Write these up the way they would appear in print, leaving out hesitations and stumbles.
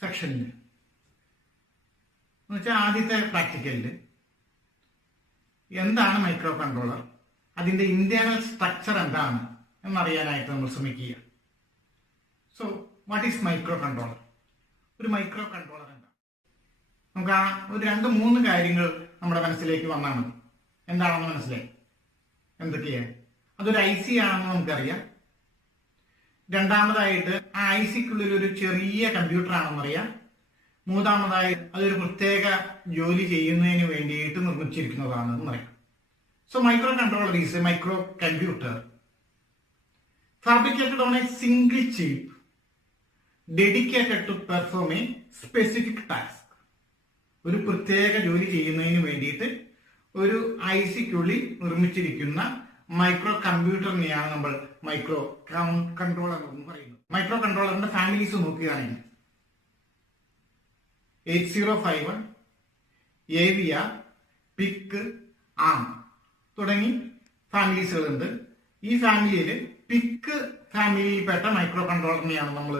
സെക്ഷനിൽ എന്ന് വെച്ചാൽ ആദ്യത്തെ പ്രാക്ടിക്കലിൽ എന്താണ് മൈക്രോ കൺട്രോളർ, അതിൻ്റെ ഇന്റേണൽ സ്ട്രക്ചർ എന്താണ് എന്നറിയാനായിട്ട് നമ്മൾ ശ്രമിക്കുക. So what is micro controller? ഒരു മൈക്രോ കൺട്രോളർ എന്താണ്? നമുക്ക് ആ ഒരു 2-3 കാര്യങ്ങൾ നമ്മുടെ മനസ്സിലേക്ക് വന്നാൽ മതി. എന്താണെന്ന് മനസ്സിലായി? എന്തൊക്കെയാണ്? അതൊരു IC ആണെന്ന് നമുക്കറിയാം. രണ്ടാമതായിട്ട് ആ ICക്കുള്ളിൽ ഒരു ചെറിയ കമ്പ്യൂട്ടർ ആണെന്നറിയാം. മൂന്നാമതായി അതൊരു പ്രത്യേക ജോലി ചെയ്യുന്നതിന് വേണ്ടിയിട്ട് നിർമ്മിച്ചിരിക്കുന്നതാണെന്ന് പറയാം. So micro controller is A micro computer fabricated on a single chip dedicated to perform a specific task. ഒരു പ്രത്യേക ജോലി ചെയ്യുന്നതിന് വേണ്ടിയിട്ട് ഒരു ICക്കുള്ളിൽ നിർമ്മിച്ചിരിക്കുന്ന മൈക്രോ കമ്പ്യൂട്ടറിനെയാണ് നമ്മൾ മൈക്രോ കൺട്രോളർ എന്ന് പറയുന്നത്. മൈക്രോ കൺട്രോളറിന്റെ ഫാമിലീസ് നോക്കുകയാണെങ്കിൽ 8051, AVR, PIC, ARM തുടങ്ങി ഫാമിലീസുകളുണ്ട്. ഈ ഫാമിലിയിൽ PIC ഫാമിലിയിൽപ്പെട്ട മൈക്രോ കൺട്രോളറിനെയാണ് നമ്മൾ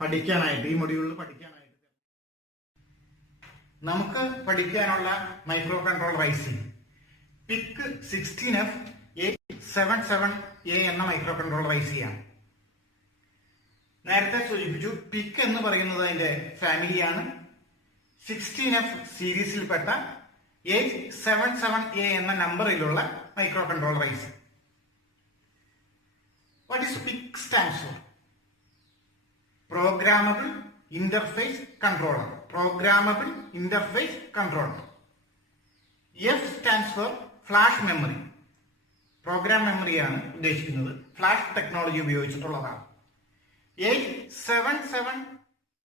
പഠിക്കാനായിട്ട്, ഈ മൊഡ്യൂളിൽ പഠിക്കാനായിട്ട് നമുക്ക് പഠിക്കാനുള്ള micro controller IC PIC 16F877A എന്ന മൈക്രോ കൺട്രോളർ IC ആണ്. നേരത്തെ സൂചിപ്പിച്ചു, PIC എന്ന് പറയുന്നത് അതിന്റെ ഫാമിലിയാണ്. 16F സീരീസിൽപ്പെട്ട 877A എന്ന നമ്പറിലുള്ള micro controller IC. What is PIC stands for? Programmable Interface Controller. Programmable Interface Controller. F stands for Flash Memory. Program മെമ്മറിയാണ് ഉദ്ദേശിക്കുന്നത്. Flash technology ഉപയോഗിച്ചിട്ടുള്ളതാണ്. 877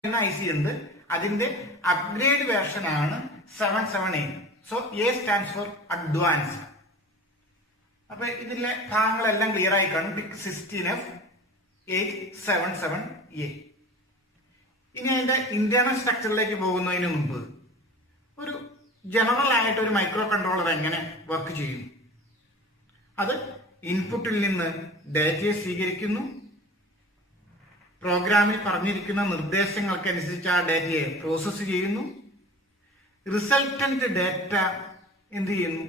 എന്ന IC ഉണ്ട്. അതിന്റെ അപ്ഗ്രേഡ് വേർഷൻ ആണ് 77A. So A stands for advance. അപ്പൊ ഇതിലെ ഭാഗങ്ങളെല്ലാം clear ആയി കാണും. PIC 16F877A. ഇനി അതിന്റെ ഇന്റേണൽ സ്ട്രക്ചറിലേക്ക് പോകുന്നതിന് മുമ്പ് ഒരു ജനറൽ ആയിട്ട് ഒരു മൈക്രോ കൺട്രോളർ എങ്ങനെ വർക്ക് ചെയ്യും? അത് ഇൻപുട്ടിൽ നിന്ന് ഡാറ്റയെ സ്വീകരിക്കുന്നു, പ്രോഗ്രാമിൽ പറഞ്ഞിരിക്കുന്ന നിർദ്ദേശങ്ങൾക്കനുസരിച്ച് ആ ഡാറ്റയെ പ്രോസസ്സ് ചെയ്യുന്നു, റിസൾട്ടന്റ് ഡാറ്റ എന്ത് ചെയ്യുന്നു?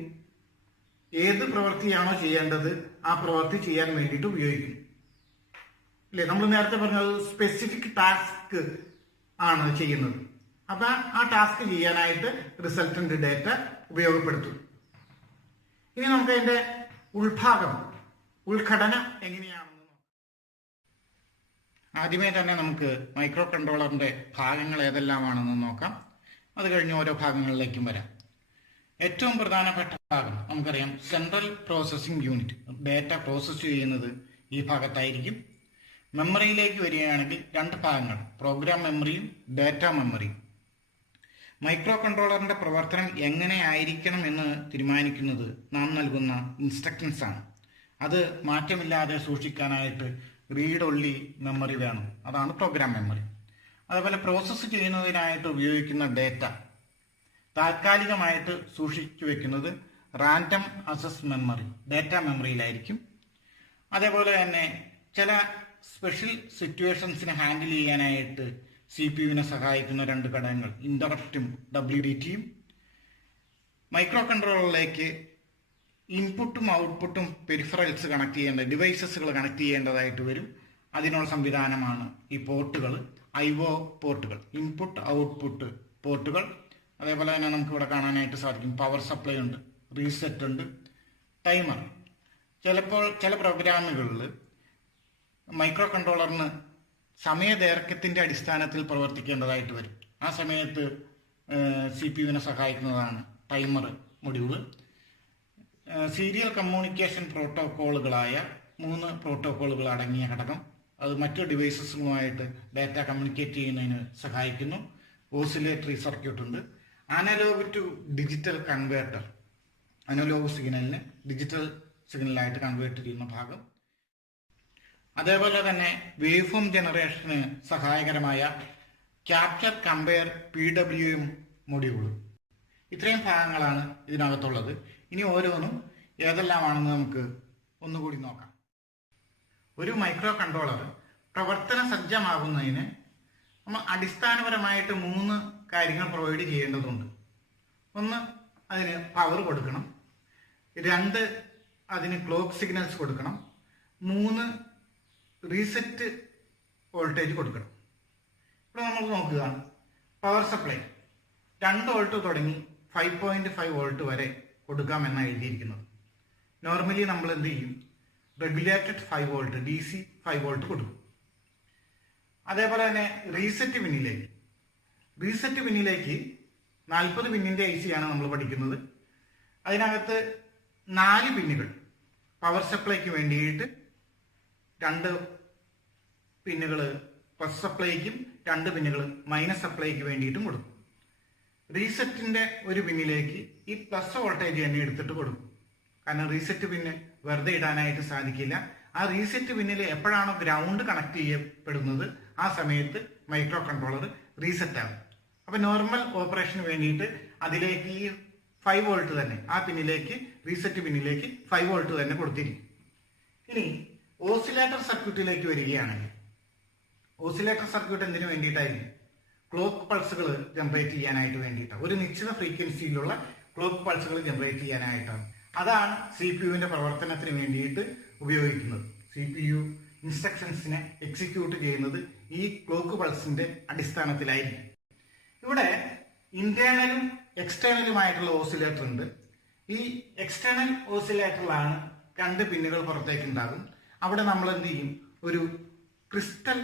ഏത് പ്രവൃത്തിയാണോ ചെയ്യേണ്ടത് ആ പ്രവൃത്തി ചെയ്യാൻ വേണ്ടിയിട്ട് ഉപയോഗിക്കുന്നു. അല്ലെ, നമ്മൾ നേരത്തെ പറഞ്ഞത് സ്പെസിഫിക് ടാസ്ക് ആണ് ചെയ്യുന്നത്. അപ്പൊ ആ ടാസ്ക് ചെയ്യാനായിട്ട് റിസൾട്ടന്റ് ഡാറ്റ ഉപയോഗപ്പെടുത്തും. ഇനി നമുക്ക് അതിന്റെ ഉൾഘടന എങ്ങനെയാണെന്ന് നോക്കാം. ആദ്യമേ തന്നെ നമുക്ക് മൈക്രോ കൺട്രോളറിന്റെ ഭാഗങ്ങൾ ഏതെല്ലാമാണെന്ന് നോക്കാം. അത് കഴിഞ്ഞ് ഓരോ ഭാഗങ്ങളിലേക്കും വരാം. ഏറ്റവും പ്രധാനപ്പെട്ട ഭാഗം നമുക്കറിയാം, central processing unit. Data process ചെയ്യുന്നത് ഈ ഭാഗത്തായിരിക്കും. മെമ്മറിയിലേക്ക് വരികയാണെങ്കിൽ 2 ഭാഗങ്ങൾ, പ്രോഗ്രാം മെമ്മറിയും ഡാറ്റ മെമ്മറിയും. മൈക്രോ കൺട്രോളറിന്റെ പ്രവർത്തനം എങ്ങനെ ആയിരിക്കണം എന്ന് തീരുമാനിക്കുന്നത് നാം നൽകുന്ന ഇൻസ്ട്രക്ഷൻസ് ആണ്. അത് മാറ്റമില്ലാതെ സൂക്ഷിക്കാനായിട്ട് റീഡ് ഒൺലി മെമ്മറി വേണം. അതാണ് പ്രോഗ്രാം മെമ്മറി. അതുപോലെ പ്രോസസ്സ് ചെയ്യുന്നതിനായിട്ട് ഉപയോഗിക്കുന്ന ഡാറ്റ താൽക്കാലികമായിട്ട് സൂക്ഷിച്ചു വെക്കുന്നത് റാൻഡം അക്സസ് മെമ്മറി, ഡാറ്റ മെമ്മറിയിലായിരിക്കും. അതേപോലെ തന്നെ ചില സ്പെഷ്യൽ സിറ്റുവേഷൻസിനെ ഹാൻഡിൽ ചെയ്യാനായിട്ട് CPU സഹായിക്കുന്ന 2 ഘടകങ്ങൾ, ഇന്ററപ്റ്റും WDTയും. മൈക്രോ കൺട്രോളറിലേക്ക് ഇൻപുട്ടും ഔട്ട്പുട്ടും പെരിഫറൽസ് കണക്ട് ചെയ്യേണ്ട ഡിവൈസസുകൾ കണക്ട് ചെയ്യേണ്ടതായിട്ട് വരും. അതിനുള്ള സംവിധാനമാണ് ഈ പോർട്ടുകൾ, IO പോർട്ടുകൾ, ഇൻപുട്ട് ഔട്ട്പുട്ട് പോർട്ടുകൾ. അതേപോലെ തന്നെ നമുക്ക് ഇവിടെ കാണാനായിട്ട് സാധിക്കും പവർ സപ്ലൈ ഉണ്ട്, റീസെറ്റ് ഉണ്ട്, ടൈമർ. ചിലപ്പോൾ ചില പ്രോഗ്രാമുകളിൽ മൈക്രോ കൺട്രോളറിന് സമയദൈർഘ്യത്തിന്റെ അടിസ്ഥാനത്തിൽ പ്രവർത്തിക്കേണ്ടതായിട്ട് വരും. ആ സമയത്ത് CPU സഹായിക്കുന്നതാണ് ടൈമർ മൊഡ്യൂള്. സീരിയൽ കമ്മ്യൂണിക്കേഷൻ പ്രോട്ടോക്കോളുകളായ 3 പ്രോട്ടോക്കോളുകൾ അടങ്ങിയ ഘടകം, അത് മറ്റു ഡിവൈസസുകളുമായിട്ട് ഡാറ്റ കമ്മ്യൂണിക്കേറ്റ് ചെയ്യുന്നതിന് സഹായിക്കുന്നു. ഓസിലേറ്ററി സർക്യൂട്ട് ഉണ്ട്. Analogue to digital converter, analogue സിഗ്നലിനെ ഡിജിറ്റൽ സിഗ്നലായിട്ട് കൺവേർട്ട് ചെയ്യുന്ന ഭാഗം. അതേപോലെ തന്നെ വേവ് ഫോം ജനറേഷന് സഹായകരമായ ക്യാപ്ചർ കമ്പയർ PWM മൊഡ്യൂള്. ഇത്രയും ഭാഗങ്ങളാണ് ഇതിനകത്തുള്ളത്. ഇനി ഓരോന്നും ഏതെല്ലാമാണെന്ന് നമുക്ക് ഒന്നുകൂടി നോക്കാം. ഒരു മൈക്രോ കൺട്രോളർ പ്രവർത്തന സജ്ജമാകുന്നതിന് നമ്മൾ അടിസ്ഥാനപരമായിട്ട് 3 കാര്യങ്ങൾ പ്രൊവൈഡ് ചെയ്യേണ്ടതുണ്ട്. ഒന്ന്, അതിന് പവർ കൊടുക്കണം. 2, അതിന് ക്ലോക്ക് സിഗ്നൽസ് കൊടുക്കണം. 3, റീസെറ്റ് വോൾട്ടേജ് കൊടുക്കണം. ഇപ്പോൾ നമ്മൾ നോക്കുക, പവർ സപ്ലൈ 2 വോൾട്ട് തുടങ്ങി 5.5 വോൾട്ട് വരെ കൊടുക്കാമെന്നാണ് എഴുതിയിരിക്കുന്നത്. നോർമലി നമ്മൾ എന്ത് ചെയ്യും? റെഗുലേറ്റഡ് 5 വോൾട്ട് DC 5 വോൾട്ട് കൊടുക്കും. അതേപോലെ തന്നെ റീസെറ്റ് പിന്നിലേക്ക് 40 പിന്നിൻ്റെ IC ആണ് നമ്മൾ പഠിക്കുന്നത്. അതിനകത്ത് 4 പിന്നുകൾ പവർ സപ്ലൈക്ക് വേണ്ടിയിട്ട്, 2 പിന്നുകൾ പ്ലസ് സപ്ലൈക്കും 2 പിന്നുകൾ മൈനസ് സപ്ലൈക്ക് വേണ്ടിയിട്ടും കൊടുക്കും. റീസെറ്റിന്റെ ഒരു പിന്നിലേക്ക് ഈ പ്ലസ് വോൾട്ടേജ് തന്നെ എടുത്തിട്ട് കൊടുക്കും. കാരണം റീസെറ്റ് പിന്ന് വെറുതെ ഇടാനായിട്ട് സാധിക്കില്ല. ആ റീസെറ്റ് പിന്നിൽ എപ്പോഴാണോ ഗ്രൗണ്ട് കണക്ട് ചെയ്യപ്പെടുന്നത് ആ സമയത്ത് മൈക്രോ കൺട്രോളർ റീസെറ്റ് ആകും. അപ്പൊ നോർമൽ ഓപ്പറേഷന് വേണ്ടിയിട്ട് അതിലേക്ക് ഈ 5 വോൾട്ട് തന്നെ, ആ പിന്നിലേക്ക് റീസെറ്റ് പിന്നിലേക്ക് 5 വോൾട്ട് തന്നെ കൊടുത്തിരിക്കും. ഇനി ഓസിലേറ്റർ സർക്യൂട്ടിലേക്ക് വരികയാണെങ്കിൽ, ഓസിലേറ്റർ സർക്യൂട്ട് എന്തിനു വേണ്ടിയിട്ടായിരിക്കും? ക്ലോക്ക് പൾസുകൾ ജനറേറ്റ് ചെയ്യാനായിട്ട് വേണ്ടിയിട്ടാണ്. ഒരു നിശ്ചിത ഫ്രീക്വൻസിയിലുള്ള ക്ലോക്ക് പൾസുകൾ ജനറേറ്റ് ചെയ്യാനായിട്ടാണ്. അതാണ് CPU-വിന്റെ പ്രവർത്തനത്തിന് വേണ്ടിയിട്ട് ഉപയോഗിക്കുന്നത്. CPU ഇൻസ്ട്രക്ഷൻസിനെ എക്സിക്യൂട്ട് ചെയ്യുന്നത് ഈ ക്ലോക്ക് പൾസിന്റെ അടിസ്ഥാനത്തിലായിരിക്കും. ഇവിടെ ഇന്റേണലും എക്സ്റ്റേണലുമായിട്ടുള്ള ഓസിലേറ്റർ ഉണ്ട്. ഈ എക്സ്റ്റേണൽ ഓസിലേറ്ററിലാണ് 2 പിന്നുകൾ പുറത്തേക്ക് ഉണ്ടാകും. അവിടെ നമ്മൾ എന്ത് ചെയ്യും? ഒരു ക്രിസ്റ്റൽ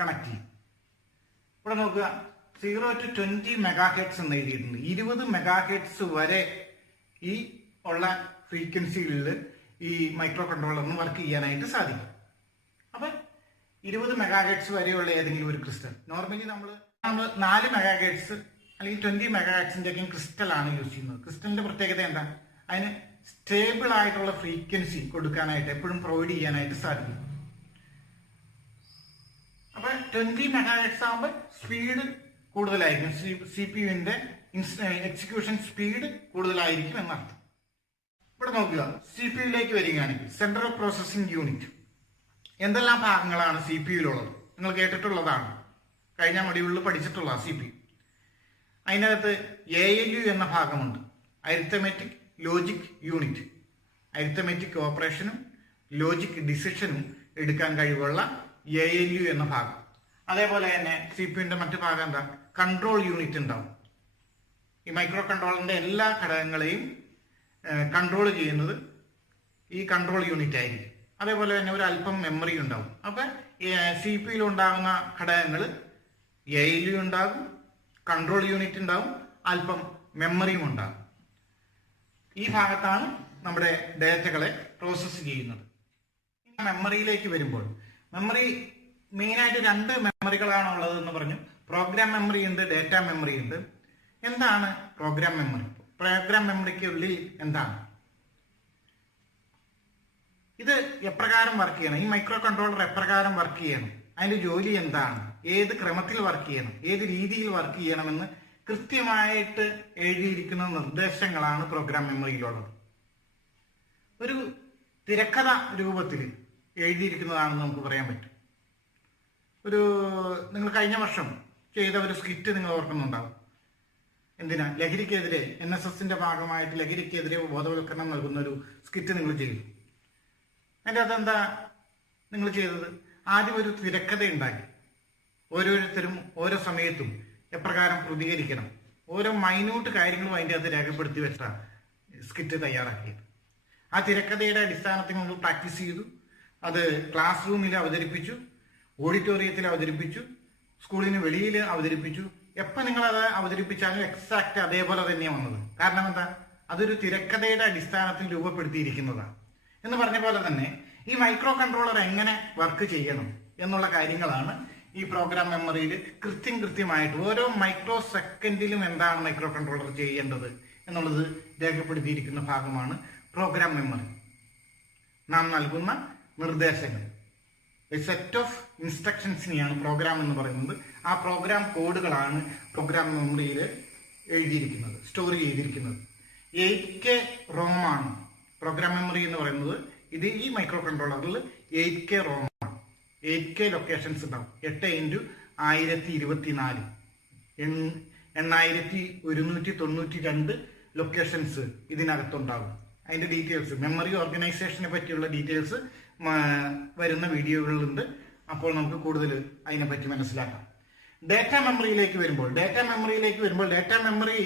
കണക്ട് ചെയ്യും. ഇവിടെ നോക്കുക, 0 to 20 മെഗാഹെർട്സ് എന്ന് എഴുതിയിട്ടുണ്ട്. 20 മെഗാഹെർട്സ് വരെ ഈ ഉള്ള ഫ്രീക്വൻസികളിൽ ഈ മൈക്രോ കൺട്രോളറിന് വർക്ക് ചെയ്യാനായിട്ട് സാധിക്കും. അപ്പൊ 20 മെഗാഹെർട്സ് വരെയുള്ള ഏതെങ്കിലും ഒരു ക്രിസ്റ്റൽ, നോർമലി നമ്മൾ 4 മെഗാഹെർട്സ് അല്ലെങ്കിൽ 20 മെഗാഹെർട്സിന്റെ ഒക്കെ ക്രിസ്റ്റലാണ് യൂസ് ചെയ്യുന്നത്. ക്രിസ്റ്റലിന്റെ പ്രത്യേകത എന്താ? അതിന് സ്റ്റേബിൾ ആയിട്ടുള്ള ഫ്രീക്വൻസി കൊടുക്കാനായിട്ട് എപ്പോഴും പ്രൊവൈഡ് ചെയ്യാനായിട്ട് സാധിക്കും. അപ്പൊ 20 മെഗാഹെർട്സ് ആകുമ്പോൾ സ്പീഡ് കൂടുതലായിരിക്കും, CPU-വിന്റെ എക്സിക്യൂഷൻ സ്പീഡ് കൂടുതലായിരിക്കും എന്നർത്ഥം. ഇവിടെ നോക്കുക, CPU-യിലേക്ക് വരികയാണെങ്കിൽ സെൻട്രൽ പ്രോസസ്സിംഗ് യൂണിറ്റ്. എന്തെല്ലാം ഭാഗങ്ങളാണ് CPU-യിലുള്ളത്? നിങ്ങൾ കേട്ടിട്ടുള്ളതാണ്, കഴിഞ്ഞ മൊഡ്യൂളിൽ പഠിച്ചിട്ടുള്ള CPU. അതിനകത്ത് ALU എന്ന ഭാഗമുണ്ട്, അരിത്തമെറ്റിക് ലോജിക് യൂണിറ്റ്. അരിത്തമെറ്റിക് ഓപ്പറേഷനും ലോജിക് ഡിസിഷനും എടുക്കാൻ കഴിവുള്ള ALU എന്ന ഭാഗം. അതേപോലെ തന്നെ CPU-ന്റെ മറ്റു ഭാഗം എന്താ? കൺട്രോൾ യൂണിറ്റ് ഉണ്ടാവും. ഈ മൈക്രോ കൺട്രോളറിന്റെ എല്ലാ ഘടകങ്ങളെയും കൺട്രോൾ ചെയ്യുന്നത് ഈ കൺട്രോൾ യൂണിറ്റ് ആയിരിക്കും. അതേപോലെ തന്നെ ഒരു അല്പം മെമ്മറി ഉണ്ടാവും. അപ്പൊ CPU-യിൽ ഉണ്ടാകുന്ന ഘടകങ്ങൾ ALU ഉണ്ടാകും, കൺട്രോൾ യൂണിറ്റ് ഉണ്ടാവും, അല്പം മെമ്മറിയും ഉണ്ടാകും. ഈ ഭാഗത്താണ് നമ്മുടെ ഡേറ്റകളെ പ്രോസസ്സ് ചെയ്യുന്നത്. മെമ്മറിയിലേക്ക് വരുമ്പോൾ, മെമ്മറി മെയിനായിട്ട് 2 മെമ്മറികളാണ് ഉള്ളത് എന്ന് പറഞ്ഞു. പ്രോഗ്രാം മെമ്മറി ഉണ്ട്, ഡേറ്റ മെമ്മറി ഉണ്ട്. എന്താണ് പ്രോഗ്രാം മെമ്മറി? പ്രോഗ്രാം മെമ്മറിക്ക് ഉള്ളിൽ എന്താണ്? ഇത് എപ്രകാരം വർക്ക് ചെയ്യണം? ഈ മൈക്രോ കൺട്രോളർ എപ്രകാരം വർക്ക് ചെയ്യണം? അതിന്റെ ജോലി എന്താണ്? ഏത് ക്രമത്തിൽ വർക്ക് ചെയ്യണം? ഏത് രീതിയിൽ വർക്ക് ചെയ്യണമെന്ന് കൃത്യമായിട്ട് എഴുതിയിരിക്കുന്ന നിർദ്ദേശങ്ങളാണ് പ്രോഗ്രാം മെമ്മറിയിലുള്ളത്. ഒരു തിരക്കഥ രൂപത്തിൽ എഴുതിയിരിക്കുന്നതാണെന്ന് നമുക്ക് പറയാൻ പറ്റും. നിങ്ങൾ കഴിഞ്ഞ വർഷം ചെയ്ത ഒരു സ്കിറ്റ് നിങ്ങൾ ഓർക്കുന്നുണ്ടാവും. എന്തിനാ? ലഹരിക്കെതിരെ, NSSന്റെ ഭാഗമായിട്ട് ലഹരിക്കെതിരെ ബോധവൽക്കരണം നൽകുന്ന ഒരു സ്കിറ്റ് നിങ്ങൾ ചെയ്തു. അതിൻ്റെ അതെന്താ നിങ്ങൾ ചെയ്തത്? ആദ്യം ഒരു തിരക്കഥ ഉണ്ടാക്കി, ഓരോരുത്തരും ഓരോ സമയത്തും എപ്രകാരം പ്രതികരിക്കണം, ഓരോ മൈന്യൂട്ട് കാര്യങ്ങളും അതിൻ്റെ അകത്ത് രേഖപ്പെടുത്തി വെച്ച സ്കിറ്റ് തയ്യാറാക്കിയത്. ആ തിരക്കഥയുടെ അടിസ്ഥാനത്തിൽ നമ്മൾ പ്രാക്ടീസ് ചെയ്തു. അത് ക്ലാസ് റൂമിൽ അവതരിപ്പിച്ചു, ഓഡിറ്റോറിയത്തിൽ അവതരിപ്പിച്ചു, സ്കൂളിന് വെളിയിൽ അവതരിപ്പിച്ചു. എപ്പോൾ നിങ്ങളത് അവതരിപ്പിച്ചാലും എക്സാക്റ്റ് അതേപോലെ തന്നെയാണ് വന്നത്. കാരണം എന്താ? അതൊരു തിരക്കഥയുടെ അടിസ്ഥാനത്തിൽ രൂപപ്പെടുത്തിയിരിക്കുന്നതാണ്. എന്ന് പറഞ്ഞ പോലെ തന്നെ ഈ മൈക്രോ കൺട്രോളർ എങ്ങനെ വർക്ക് ചെയ്യണം എന്നുള്ള കാര്യങ്ങളാണ് ഈ പ്രോഗ്രാം മെമ്മറിയിൽ കൃത്യമായിട്ട് ഓരോ മൈക്രോ സെക്കൻഡിലും എന്താണ് മൈക്രോ കൺട്രോളർ ചെയ്യേണ്ടത് എന്നുള്ളത് രേഖപ്പെടുത്തിയിരിക്കുന്ന ഭാഗമാണ് പ്രോഗ്രാം മെമ്മറി. നാം നൽകുന്ന നിർദ്ദേശങ്ങൾ, സെറ്റ് ഓഫ് ഇൻസ്ട്രക്ഷൻസിനെയാണ് പ്രോഗ്രാം എന്ന് പറയുന്നത്. ആ പ്രോഗ്രാം കോഡുകളാണ് പ്രോഗ്രാം മെമ്മറിയിൽ എഴുതിയിരിക്കുന്നത്, സ്റ്റോർ ചെയ്തിരിക്കുന്നത്. 8K ROM ആണ് പ്രോഗ്രാം മെമ്മറി എന്ന് പറയുന്നത്. ഇത് ഈ മൈക്രോ കൺട്രോളറിൽ 8K ROM ആണ്. 8K ലൊക്കേഷൻസ് ഉണ്ടാവും. 8 × 1024, 8192 ലൊക്കേഷൻസ് ഇതിനകത്തുണ്ടാകും. അതിൻ്റെ ഡീറ്റെയിൽസ്, മെമ്മറി ഓർഗനൈസേഷനെ പറ്റിയുള്ള ഡീറ്റെയിൽസ് വരുന്ന വീഡിയോകളിലുണ്ട്. അപ്പോൾ നമുക്ക് കൂടുതൽ അതിനെപ്പറ്റി മനസ്സിലാക്കാം. ഡാറ്റ മെമ്മറിയിലേക്ക് വരുമ്പോൾ ഡാറ്റ മെമ്മറി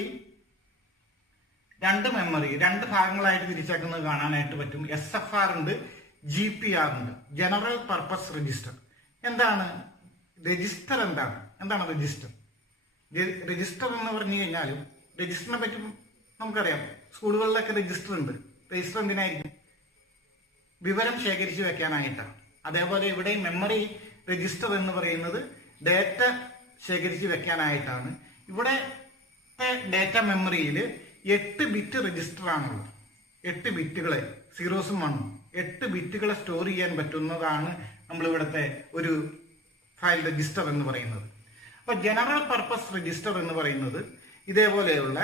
രണ്ട് ഭാഗങ്ങളായിട്ട് തിരിച്ചേക്കുന്നത് കാണാനായിട്ട് പറ്റും. SFR ഉണ്ട്, GPR ഉണ്ട്, ജനറൽ പർപ്പസ് രജിസ്റ്റർ. എന്താണ് രജിസ്റ്റർ? എന്താണ് രജിസ്റ്റർ? രജിസ്റ്റർ എന്ന് പറഞ്ഞു കഴിഞ്ഞാലും രജിസ്റ്ററിനെ പറ്റി നമുക്കറിയാം. സ്കൂളുകളിലൊക്കെ രജിസ്റ്റർ ഉണ്ട്. രജിസ്റ്റർ എന്തിനായിരിക്കും? വിവരം ശേഖരിച്ചു വെക്കാനായിട്ടാണ്. അതേപോലെ ഇവിടെ മെമ്മറി രജിസ്റ്റർ എന്ന് പറയുന്നത് ഡേറ്റ ശേഖരിച്ച് വെക്കാനായിട്ടാണ്. ഇവിടെ ഡേറ്റ മെമ്മറിയിൽ 8 ബിറ്റ് രജിസ്റ്റർ ആണുള്ളത്. 8 ബിറ്റുകളെ, 0ഉം 1ഉം 8 ബിറ്റുകളെ സ്റ്റോർ ചെയ്യാൻ പറ്റുന്നതാണ് നമ്മളിവിടുത്തെ ഒരു ഫയൽ രജിസ്റ്റർ എന്ന് പറയുന്നത്. അപ്പൊ ജനറൽ പർപ്പസ് രജിസ്റ്റർ എന്ന് പറയുന്നത് ഇതേപോലെയുള്ള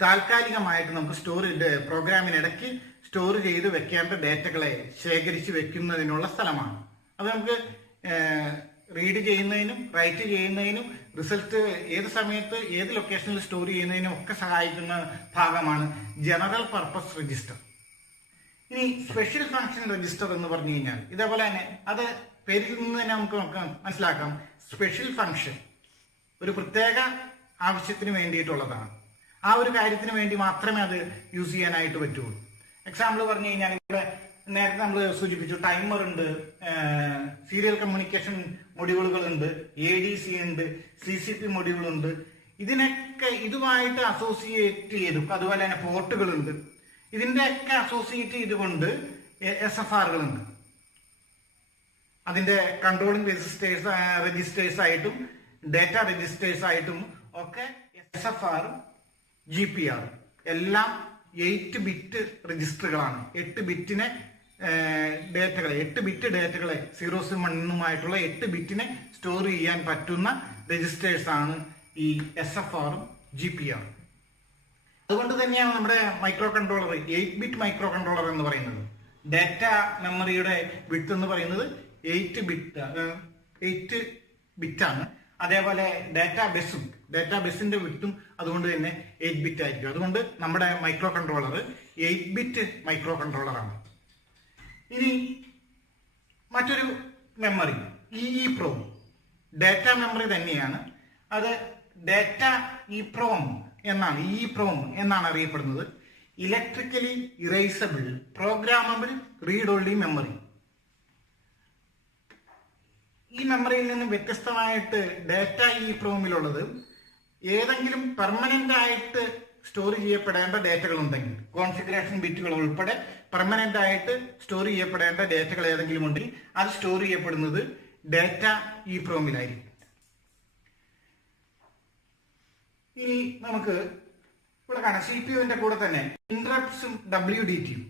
താൽക്കാലികമായിട്ട് നമുക്ക് പ്രോഗ്രാമിനിടയ്ക്ക് സ്റ്റോർ ചെയ്ത് വെക്കേണ്ട ഡേറ്റകളെ ശേഖരിച്ച് വെക്കുന്നതിനുള്ള സ്ഥലമാണ്. അത് നമുക്ക് റീഡ് ചെയ്യുന്നതിനും റൈറ്റ് ചെയ്യുന്നതിനും റിസൾട്ട് ഏത് സമയത്ത് ഏത് ലൊക്കേഷനിൽ സ്റ്റോർ ചെയ്യുന്നതിനും ഒക്കെ സഹായിക്കുന്ന ഭാഗമാണ് ജനറൽ പർപ്പസ് രജിസ്റ്റർ. ഇനി സ്പെഷ്യൽ ഫംഗ്ഷൻ രജിസ്റ്റർ എന്ന് പറഞ്ഞു കഴിഞ്ഞാൽ ഇതേപോലെ തന്നെ, അത് പേരിൽ നിന്ന് തന്നെ നമുക്ക് മനസ്സിലാക്കാം. സ്പെഷ്യൽ ഫംഗ്ഷൻ ഒരു പ്രത്യേക ആവശ്യത്തിന് വേണ്ടിയിട്ടുള്ളതാണ്. ആ ഒരു കാര്യത്തിന് വേണ്ടി മാത്രമേ അത് യൂസ് ചെയ്യാനായിട്ട് പറ്റുള്ളൂ. എക്സാമ്പിൾ പറഞ്ഞു കഴിഞ്ഞാൽ ഇവിടെ നേരത്തെ നമ്മൾ സൂചിപ്പിച്ചു, ടൈമർ ഉണ്ട്, സീരിയൽ കമ്മ്യൂണിക്കേഷൻ മൊഡ്യൂളുകൾ ഉണ്ട്, ADC ഉണ്ട്, CCP മൊഡ്യൂൾ ഉണ്ട്. ഇതിനൊക്കെ ഇതുമായിട്ട് അസോസിയേറ്റ് ചെയ്തു. അതുപോലെ തന്നെ പോർട്ടുകളുണ്ട്. ഇതിൻ്റെയൊക്കെ അസോസിയേറ്റ് ചെയ്തുകൊണ്ട് SFRകളുണ്ട്. അതിൻ്റെ കൺട്രോളിംഗ് രജിസ്റ്റേഴ്സ് ആയിട്ടും ഡേറ്റ രജിസ്റ്റേഴ്സ് ആയിട്ടും ഒക്കെ SFR, GPR എല്ലാം 8 ബിറ്റ് രജിസ്റ്ററുകളാണ്. 8 ബിറ്റിനെ ഡേറ്റകളെ 8 ബിറ്റ് ഡേറ്റകളെ 0ഉം 1ഉമായിട്ടുള്ള 8 ബിറ്റിനെ സ്റ്റോർ ചെയ്യാൻ പറ്റുന്ന രജിസ്റ്റേഴ്സ് ആണ് ഈ SFRഉം GPRഉം. അതുകൊണ്ട് തന്നെയാണ് നമ്മുടെ micro controller 8 bit micro controller എന്ന് പറയുന്നത്. ഡാറ്റ മെമ്മറിയുടെ വിഡ്ത്ത് എന്ന് പറയുന്നത് 8 ബിറ്റാണ്. അതേപോലെ ഡാറ്റാ ബേസിന്റെ വിഡ്ത്തും അതുകൊണ്ട് തന്നെ 8 ബിറ്റ് ആയിരിക്കും. അതുകൊണ്ട് നമ്മുടെ മൈക്രോ കൺട്രോളർ 8 ബിറ്റ് മൈക്രോ കൺട്രോളറാണ്. ഇനി മറ്റൊരു മെമ്മറി EEPROM, ഡാറ്റ മെമ്മറി തന്നെയാണ്. അത് ഡാറ്റ EEPROM എന്നാണ് അറിയപ്പെടുന്നത്. Electrically erasable programmable read only memory. ഈ മെമ്മറിയിൽ നിന്ന് വ്യത്യസ്തമായിട്ട് ഡാറ്റ EEPROMിലുള്ളത് ഏതെങ്കിലും പെർമനന്റ് ആയിട്ട് സ്റ്റോർ ചെയ്യപ്പെടേണ്ട ഡേറ്റകൾ ഉണ്ടെങ്കിൽ, കോൺഫിഗറേഷൻ ബിറ്റുകൾ ഉൾപ്പെടെ പെർമനന്റ് ആയിട്ട് സ്റ്റോർ ചെയ്യപ്പെടേണ്ട ഡേറ്റകൾ ഏതെങ്കിലും ഉണ്ടെങ്കിൽ അത് സ്റ്റോർ ചെയ്യപ്പെടുന്നത് ഡാറ്റ EEPROMിലായിരിക്കും. ഇനി നമുക്ക് ഇവിടെ കാണാം, CPUവിന്റെ കൂടെ തന്നെ ഇന്ററപ്റ്റ്സും WDTയും.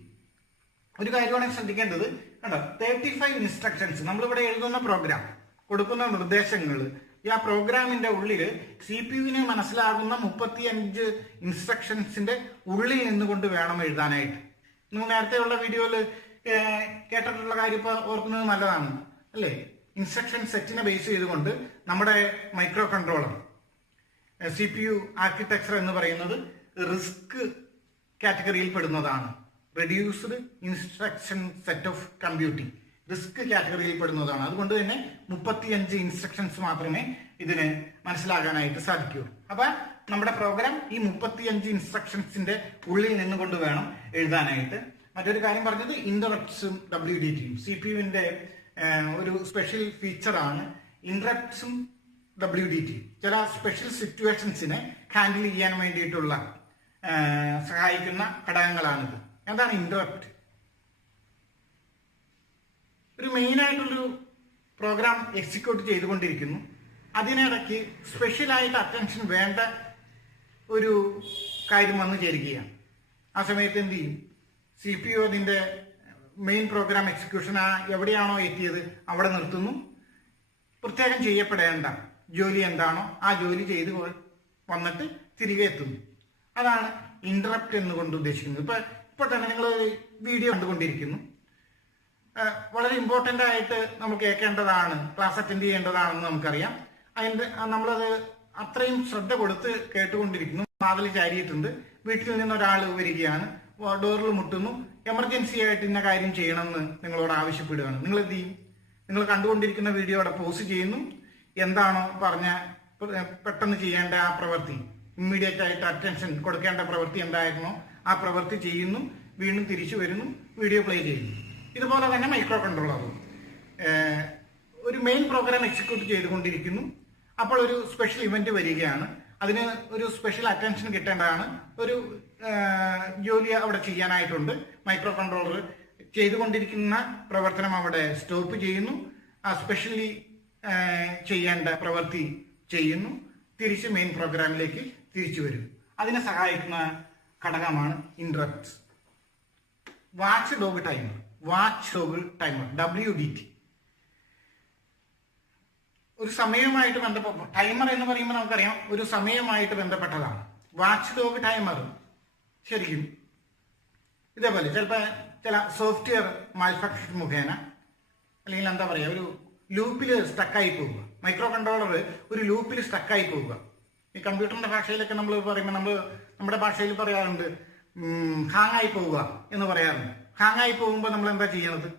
ഒരു കാര്യമാണ് ശ്രദ്ധിക്കേണ്ടത്. കണ്ടോ, 35 ഇൻസ്ട്രക്ഷൻസ് നമ്മളിവിടെ എഴുതുന്ന പ്രോഗ്രാം, കൊടുക്കുന്ന നിർദ്ദേശങ്ങൾ, ഈ ആ പ്രോഗ്രാമിന്റെ ഉള്ളിൽ CPUവിനെ മനസ്സിലാകുന്ന 35 ഇൻസ്ട്രക്ഷൻസിന്റെ ഉള്ളിൽ നിന്നുകൊണ്ട് വേണം എഴുതാനായിട്ട്. നിങ്ങൾ നേരത്തെയുള്ള വീഡിയോയിൽ കേട്ടിട്ടുള്ള കാര്യം ഇപ്പോൾ ഓർക്കുന്നത് നല്ലതാണ് അല്ലേ? ഇൻസ്ട്രക്ഷൻ സെറ്റിനെ ബേസ് ചെയ്തുകൊണ്ട് നമ്മുടെ മൈക്രോ കൺട്രോളർ CPU ആർക്കിടെക്ചർ എന്ന് പറയുന്നത് റിസ്ക് കാറ്റഗറിയിൽ പെടുന്നതാണ്. Reduced instruction set of computing RISC കാറ്റഗറിയിൽ പെടുന്നതാണ്. അതുകൊണ്ട് തന്നെ 35 ഇൻസ്ട്രക്ഷൻസ് മാത്രമേ ഇതിന് മനസ്സിലാകാനായിട്ട് സാധിക്കുകയുള്ളൂ. അപ്പൊ നമ്മുടെ പ്രോഗ്രാം ഈ 35 ഇൻസ്ട്രക്ഷൻസിന്റെ ഉള്ളിൽ നിന്നുകൊണ്ട് വേണം എഴുതാനായിട്ട്. മറ്റൊരു കാര്യം പറഞ്ഞത് ഇന്ററപ്റ്റ്സും WDTയും CPUവിന്റെ ഒരു സ്പെഷ്യൽ ഫീച്ചറാണ് ഇന്ററപ്റ്റ്സും WDTയും. ചില സ്പെഷ്യൽ സിറ്റുവേഷൻസിനെ ഹാൻഡിൽ ചെയ്യാൻ വേണ്ടിയിട്ടുള്ള സഹായിക്കുന്ന ഘടകങ്ങളാണിത്. എന്താണ് ഇന്ററപ്റ്റ്? ഒരു മെയിൻ ആയിട്ടുള്ളൊരു പ്രോഗ്രാം എക്സിക്യൂട്ട് ചെയ്തുകൊണ്ടിരിക്കുന്നു, അതിനിടയ്ക്ക് സ്പെഷ്യലായിട്ട് അറ്റൻഷൻ വേണ്ട ഒരു കാര്യം വന്നു ചേരുകയാണ്. ആ സമയത്ത് എന്ത് ചെയ്യും? CPU അതിന്റെ മെയിൻ പ്രോഗ്രാം എക്സിക്യൂഷൻ എവിടെയാണോ എത്തിയത് അവിടെ നിർത്തുന്നു. പ്രത്യേകം ചെയ്യപ്പെടേണ്ട ജോലി എന്താണോ ആ ജോലി ചെയ്ത് വന്നിട്ട് തിരികെ എത്തുന്നു. അതാണ് ഇന്ററപ്റ്റ് എന്നുകൊണ്ട് ഉദ്ദേശിക്കുന്നത്. ഇപ്പൊ തന്നെ നിങ്ങൾ വീഡിയോ കണ്ടുകൊണ്ടിരിക്കുന്നു, വളരെ ഇമ്പോർട്ടൻ്റ് ആയിട്ട് നമ്മൾ കേൾക്കേണ്ടതാണ്, ക്ലാസ് അറ്റൻഡ് ചെയ്യേണ്ടതാണെന്ന് നമുക്കറിയാം. അതിൻ്റെ നമ്മളത് അത്രയും ശ്രദ്ധ കൊടുത്ത് കേട്ടുകൊണ്ടിരിക്കുന്നു. വാതിൽ ചാരിയിട്ടുണ്ട്, വീട്ടിൽ നിന്ന് ഒരാൾ വരികയാണ്, ഡോറിൽ മുട്ടുന്നു, എമർജൻസി ആയിട്ട് ഇന്ന കാര്യം ചെയ്യണമെന്ന് നിങ്ങളോട് ആവശ്യപ്പെടുകയാണ്. നിങ്ങൾ എന്ത് ചെയ്യും? നിങ്ങൾ കണ്ടുകൊണ്ടിരിക്കുന്ന വീഡിയോ അവിടെ പോസ്റ്റ് ചെയ്യുന്നു, എന്താണോ പറഞ്ഞ പെട്ടെന്ന് ചെയ്യേണ്ട ആ പ്രവൃത്തി, ഇമ്മീഡിയറ്റ് ആയിട്ട് അറ്റൻഷൻ കൊടുക്കേണ്ട പ്രവൃത്തി എന്തായിരുന്നോ ആ പ്രവൃത്തി ചെയ്യുന്നു, വീണ്ടും തിരിച്ചു വരുന്നു, വീഡിയോ പ്ലേ ചെയ്യുന്നു. ഇതുപോലെ തന്നെ മൈക്രോ കൺട്രോളറും ഒരു മെയിൻ പ്രോഗ്രാം എക്സിക്യൂട്ട് ചെയ്തുകൊണ്ടിരിക്കുന്നു. അപ്പോൾ ഒരു സ്പെഷ്യൽ ഇവന്റ് വരികയാണ്, അതിന് ഒരു സ്പെഷ്യൽ അറ്റൻഷൻ കിട്ടേണ്ടതാണ്, ഒരു ജോലി അവിടെ ചെയ്യാനായിട്ടുണ്ട്. മൈക്രോ കൺട്രോളർ ചെയ്തുകൊണ്ടിരിക്കുന്ന പ്രവർത്തനം അവിടെ സ്റ്റോപ്പ് ചെയ്യുന്നു, ആ സ്പെഷ്യലി ചെയ്യേണ്ട പ്രവൃത്തി ചെയ്യുന്നു, തിരിച്ച് മെയിൻ പ്രോഗ്രാമിലേക്ക് തിരിച്ചു വരും. അതിനെ സഹായിക്കുന്ന ഘടകമാണ് interrupt. Watch dog timer, WDT. ഒരു സമയവുമായിട്ട് ബന്ധപ്പെട്ട ടൈമർ എന്ന് പറയുമ്പോൾ നമുക്കറിയാം ഒരു സമയവുമായിട്ട് ബന്ധപ്പെട്ടതാണ്. വാച്ച് ഡോഗ് ടൈമർ ശരിക്കും ഇതേപോലെ ചിലപ്പോൾ ചില സോഫ്റ്റ്വെയർ മാൽഫാക്ചർ മുഖേന അല്ലെങ്കിൽ എന്താ പറയുക, ഒരു ലൂപ്പിൽ സ്റ്റക്കായി പോവുക. മൈക്രോ കൺട്രോളർ ഒരു ലൂപ്പിൽ സ്റ്റക്കായി പോവുക. ഈ കമ്പ്യൂട്ടറിന്റെ ഭാഷയിലൊക്കെ നമ്മൾ പറയുമ്പോൾ നമ്മുടെ ഭാഷയിൽ പറയാറുണ്ട് ഹാങ്ങായി പോവുക എന്ന് പറയാറുണ്ട്. ഹാങ്ങായി പോകുമ്പോൾ നമ്മൾ എന്താ ചെയ്യണത്?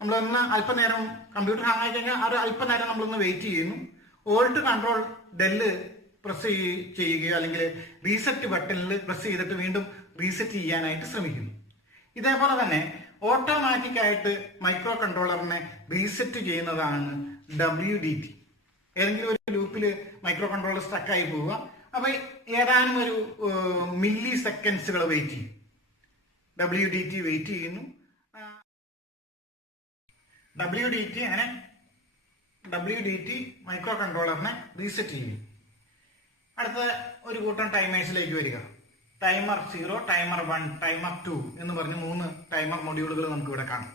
നമ്മളൊന്ന് അല്പനേരം കമ്പ്യൂട്ടർ ഹാങ് ആയി കഴിഞ്ഞാൽ ആ ഒരു അല്പനേരം നമ്മളൊന്ന് വെയിറ്റ് ചെയ്യുന്നു, ഓൾട്ട് കൺട്രോൾ ഡെല്ല് പ്രസ് ചെയ്യുകയോ അല്ലെങ്കിൽ റീസെറ്റ് ബട്ടണിൽ പ്രസ് ചെയ്തിട്ട് വീണ്ടും റീസെറ്റ് ചെയ്യാനായിട്ട് ശ്രമിക്കുന്നു. ഇതേപോലെ തന്നെ ഓട്ടോമാറ്റിക് ആയിട്ട് മൈക്രോ കൺട്രോളറിനെ റീസെറ്റ് ചെയ്യുന്നതാണ് WDT. ഏതെങ്കിലും ഒരു ലൂപ്പിൽ മൈക്രോ കൺട്രോളർ സ്റ്റക്കായി പോവുക, അപ്പൊ ഏതാനും ഒരു മില്ലി സെക്കൻഡ്സുകൾ വെയിറ്റ് ചെയ്യും, WDT വെയിറ്റ് ചെയ്യുന്നു. WDT മൈക്രോ കൺട്രോളറിനെ റീസെറ്റ് ചെയ്യും. അടുത്ത ഒരു കൂട്ടം ടൈമേഴ്സിലേക്ക് വരിക. ടൈമർ 0, ടൈമർ 1, ടൈമർ 2 എന്ന് പറഞ്ഞ് 3 ടൈമർ മൊഡ്യൂളുകൾ നമുക്ക് ഇവിടെ കാണാം.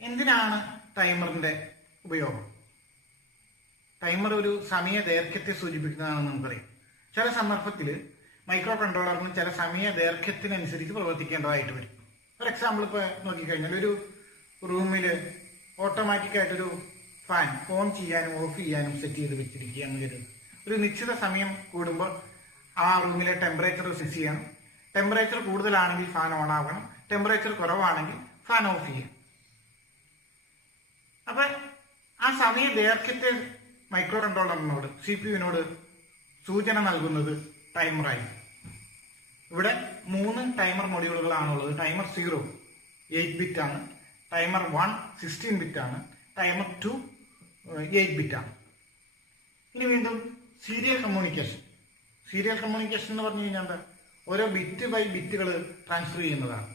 എന്തിനാണ് ടൈമറിന്റെ ഉപയോഗം? ടൈമർ ഒരു സമയ ദൈർഘ്യത്തെ സൂചിപ്പിക്കുന്നതാണെന്ന് നമുക്കറിയാം. ചില സന്ദർഭത്തിൽ മൈക്രോ കൺട്രോളറിന് ചില സമയ ദൈർഘ്യത്തിനനുസരിച്ച് പ്രവർത്തിക്കേണ്ടതായിട്ട് വരും. ഫോർ എക്സാമ്പിൾ ഇപ്പോൾ നോക്കിക്കഴിഞ്ഞാൽ ഒരു റൂമിൽ ഓട്ടോമാറ്റിക് ആയിട്ടൊരു ഫാൻ ഓൺ ചെയ്യാനും ഓഫ് ചെയ്യാനും സെറ്റ് ചെയ്ത് വെച്ചിരിക്കുകയാണ് കരുതുന്നത്. ഒരു നിശ്ചിത സമയം കൂടുമ്പോൾ ആ റൂമിലെ ടെമ്പറേച്ചർ സെറ്റ് ചെയ്യണം. ടെമ്പറേച്ചർ കൂടുതലാണെങ്കിൽ ഫാൻ ഓൺ ആവണം, ടെമ്പറേച്ചർ കുറവാണെങ്കിൽ ഫാൻ ഓഫ് ചെയ്യണം. അപ്പൊ ആ സമയ ദൈർഘ്യത്തെ മൈക്രോ കൺട്രോളറിനോട് CPU-വിനോട് സൂചന നൽകുന്നത് ടൈമറായി. ഇവിടെ 3 ടൈമർ മൊഡ്യൂളുകളാണുള്ളത്. ടൈമർ 0 8 ബിറ്റ് ആണ്, ടൈമർ 1 16 ബിറ്റ് ആണ്, ടൈമർ 2 8 ബിറ്റ് ആണ്. ഇനി വീണ്ടും സീരിയൽ കമ്മ്യൂണിക്കേഷൻ എന്ന് പറഞ്ഞു കഴിഞ്ഞാൽ എന്താ? ഓരോ ബിറ്റ് ബൈ ബിറ്റുകൾ ട്രാൻസ്ഫർ ചെയ്യുന്നതാണ്.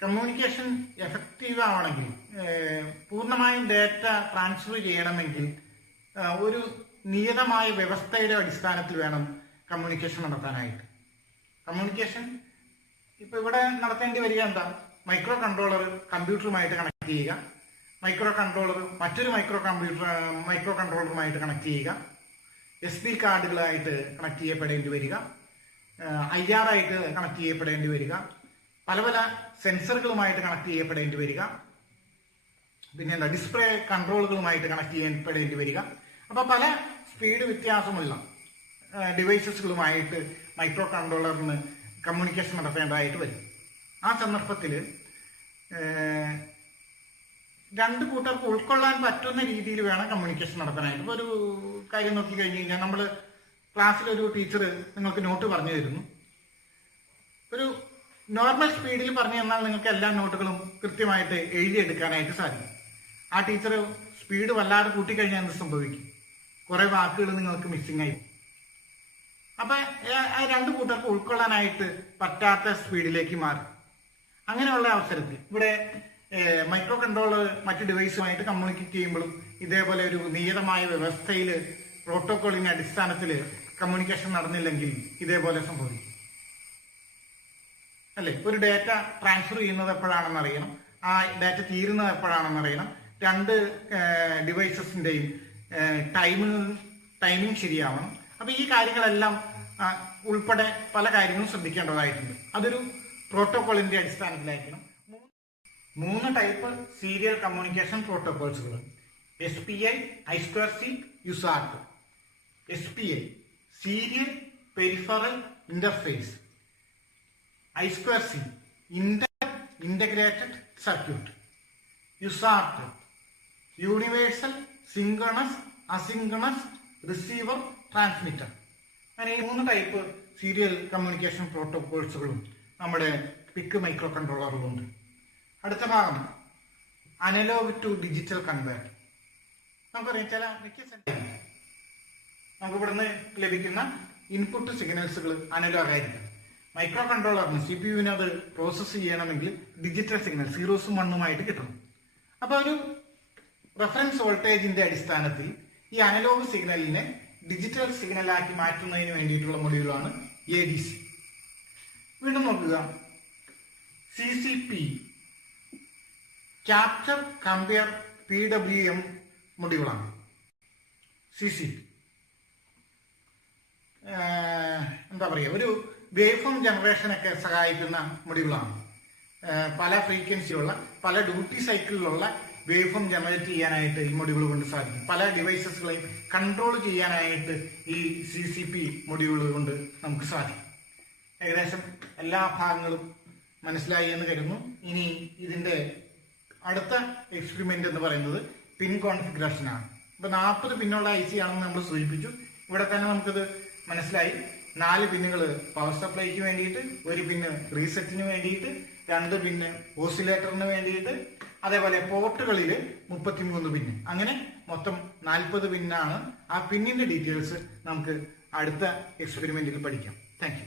കമ്മ്യൂണിക്കേഷൻ എഫക്റ്റീവ് ആവണമെങ്കിൽ, പൂർണ്ണമായും ഡേറ്റ ട്രാൻസ്ഫർ ചെയ്യണമെങ്കിൽ ഒരു നിയതമായ വ്യവസ്ഥയുടെ അടിസ്ഥാനത്തിൽ വേണം കമ്മ്യൂണിക്കേഷൻ നടത്താനായിട്ട്. കമ്മ്യൂണിക്കേഷൻ ഇപ്പൊ ഇവിടെ നടത്തേണ്ടി വരിക എന്താ? മൈക്രോ കൺട്രോളർ കമ്പ്യൂട്ടറുമായിട്ട് കണക്ട് ചെയ്യുക, മൈക്രോ കൺട്രോളർ മറ്റൊരു മൈക്രോ കൺട്രോളറുമായിട്ട് കണക്ട് ചെയ്യുക, SD കാർഡുകളായിട്ട് കണക്ട് ചെയ്യപ്പെടേണ്ടി വരിക, IR ആയിട്ട് കണക്ട് ചെയ്യപ്പെടേണ്ടി വരിക, പല പല സെൻസറുകളുമായിട്ട് കണക്ട് ചെയ്യപ്പെടേണ്ടി വരിക, പിന്നെ എന്താ ഡിസ്പ്ലേ കൺട്രോളുകളുമായിട്ട് കണക്ട് ചെയ്യപ്പെടേണ്ടി വരിക. അപ്പൊ പല സ്പീഡ് വ്യത്യാസമുള്ള ഡിവൈസസുകളുമായിട്ട് മൈക്രോ കൺട്രോളറിന് കമ്മ്യൂണിക്കേഷൻ നടത്തേണ്ടതായിട്ട് വരും. ആ സന്ദർഭത്തിൽ രണ്ട് കൂട്ടർക്ക് ഉൾക്കൊള്ളാൻ പറ്റുന്ന രീതിയിൽ വേണം കമ്മ്യൂണിക്കേഷൻ നടത്താനായിട്ട്. ഇപ്പോൾ ഒരു കാര്യം നോക്കി കഴിഞ്ഞ് കഴിഞ്ഞാൽ നമ്മൾ ക്ലാസ്സിലൊരു ടീച്ചർ നിങ്ങൾക്ക് നോട്ട് പറഞ്ഞു തരുന്നു. ഒരു നോർമൽ സ്പീഡിൽ പറഞ്ഞു തന്നാൽ നിങ്ങൾക്ക് എല്ലാ നോട്ടുകളും കൃത്യമായിട്ട് എഴുതിയെടുക്കാനായിട്ട് സാധിക്കും. ആ ടീച്ചർ സ്പീഡ് വല്ലാതെ കൂട്ടിക്കഴിഞ്ഞാൽ എന്ത് സംഭവിക്കും? കുറെ വാക്കുകൾ നിങ്ങൾക്ക് മിസ്സിംഗ് ആയി. അപ്പൊ ആ രണ്ട് കൂട്ടർക്ക് ഉൾക്കൊള്ളാനായിട്ട് പറ്റാത്ത സ്പീഡിലേക്ക് മാറും. അങ്ങനെയുള്ള അവസരത്തിൽ ഇവിടെ മൈക്രോ കൺട്രോളർ മറ്റ് ഡിവൈസുമായിട്ട് കമ്മ്യൂണിക്കേറ്റ് ചെയ്യുമ്പോഴും ഇതേപോലെ ഒരു നിയതമായ വ്യവസ്ഥയിൽ പ്രോട്ടോകോളിന്റെ അടിസ്ഥാനത്തിൽ കമ്മ്യൂണിക്കേഷൻ നടന്നില്ലെങ്കിൽ ഇതേപോലെ സംഭവിക്കും അല്ലെ. ഒരു ഡേറ്റ ട്രാൻസ്ഫർ ചെയ്യുന്നത് എപ്പോഴാണെന്ന് അറിയണം, ആ ഡേറ്റ തീരുന്നത് എപ്പോഴാണെന്ന് അറിയണം, രണ്ട് ഡിവൈസസിന്റെയും ടൈമിംഗ് ശരിയാവണം. അപ്പൊ ഈ കാര്യങ്ങളെല്ലാം ഉൾപ്പെടെ പല കാര്യങ്ങളും ശ്രദ്ധിക്കേണ്ടതായിട്ടുണ്ട്. അതൊരു പ്രോട്ടോകോളിന്റെ അടിസ്ഥാനത്തിലായിരിക്കണം. 3 ടൈപ്പ് സീരിയൽ കമ്മ്യൂണിക്കേഷൻ പ്രോട്ടോകോൾസുകൾ: SPI, I2C, USART. SPI serial peripheral interface, I2C integrated circuit, USART universal synchronous asynchronous receiver transmitter. അങ്ങനെ ഈ 3 ടൈപ്പ് സീരിയൽ കമ്മ്യൂണിക്കേഷൻ പ്രോട്ടോകോൾസുകളും നമ്മുടെ പിക്ക് മൈക്രോ കൺട്രോളറിലുണ്ട്. അടുത്ത ഭാഗം അനലോഗ് ടു ഡിജിറ്റൽ കൺവേർട്ടർ. നമുക്കറിയാം, ചില നമുക്ക് ഇവിടുന്ന് ലഭിക്കുന്ന ഇൻപുട്ട് സിഗ്നൽസുകൾ അനലോഗ് ആയിരിക്കും. മൈക്രോ കൺട്രോളറിന് CPU-ന് അത് പ്രോസസ്സ് ചെയ്യണമെങ്കിൽ ഡിജിറ്റൽ സിഗ്നൽ 0ഉം 1ഉമായിട്ട് കിട്ടണം. അപ്പൊ ഒരു റെഫറൻസ് വോൾട്ടേജിന്റെ അടിസ്ഥാനത്തിൽ ഈ അനലോഗ് സിഗ്നലിനെ ഡിജിറ്റൽ സിഗ്നലാക്കി മാറ്റുന്നതിന് വേണ്ടിയിട്ടുള്ള മൊഡ്യൂളാണ് ADC. വീണ്ടും നോക്കുക, CCP capture compare PWM മൊഡ്യൂളാണ്. CCP എന്താ പറയുക, ഒരു വേവ് ഫോം ജനറേഷനൊക്കെ സഹായിക്കുന്ന മൊഡ്യൂളാണ്. പല ഫ്രീക്വൻസിയുള്ള പല ഡ്യൂട്ടി സൈക്കിളിലുള്ള വേവ് ഫോം ജനറേറ്റ് ചെയ്യാനായിട്ട് ഈ മൊഡ്യൂൾ കൊണ്ട് സാധിക്കും. പല ഡിവൈസസുകളെയും കൺട്രോൾ ചെയ്യാനായിട്ട് ഈ CCP മൊഡ്യൂൾ കൊണ്ട് നമുക്ക് സാധിക്കും. ഏകദേശം എല്ലാ ഭാഗങ്ങളും മനസ്സിലായി എന്ന് കരുതുന്നു. ഇനി ഇതിന്റെ അടുത്ത എക്സ്പെരിമെന്റ് എന്ന് പറയുന്നത് പിൻ കോൺഫിഗറേഷൻ ആണ്. ഇപ്പൊ 40 പിന്നുള്ള IC ആണെന്ന് നമ്മൾ സൂചിപ്പിച്ചു. ഇവിടെ തന്നെ നമുക്കിത് മനസ്സിലായി. 4 പിന്നുകൾ പവർ സപ്ലൈക്ക് വേണ്ടിയിട്ട്, 1 പിന്ന് റീസെറ്റിന് വേണ്ടിയിട്ട്, 2 പിന്ന് ഓസിലേറ്ററിന് വേണ്ടിയിട്ട്, അതേപോലെ പോർട്ടുകളിൽ 33 പിന്ന്, അങ്ങനെ മൊത്തം 40 പിന്നാണ്. ആ പിന്നിന്റെ ഡീറ്റെയിൽസ് നമുക്ക് അടുത്ത എക്സ്പെരിമെന്റിൽ പഠിക്കാം. Thank you.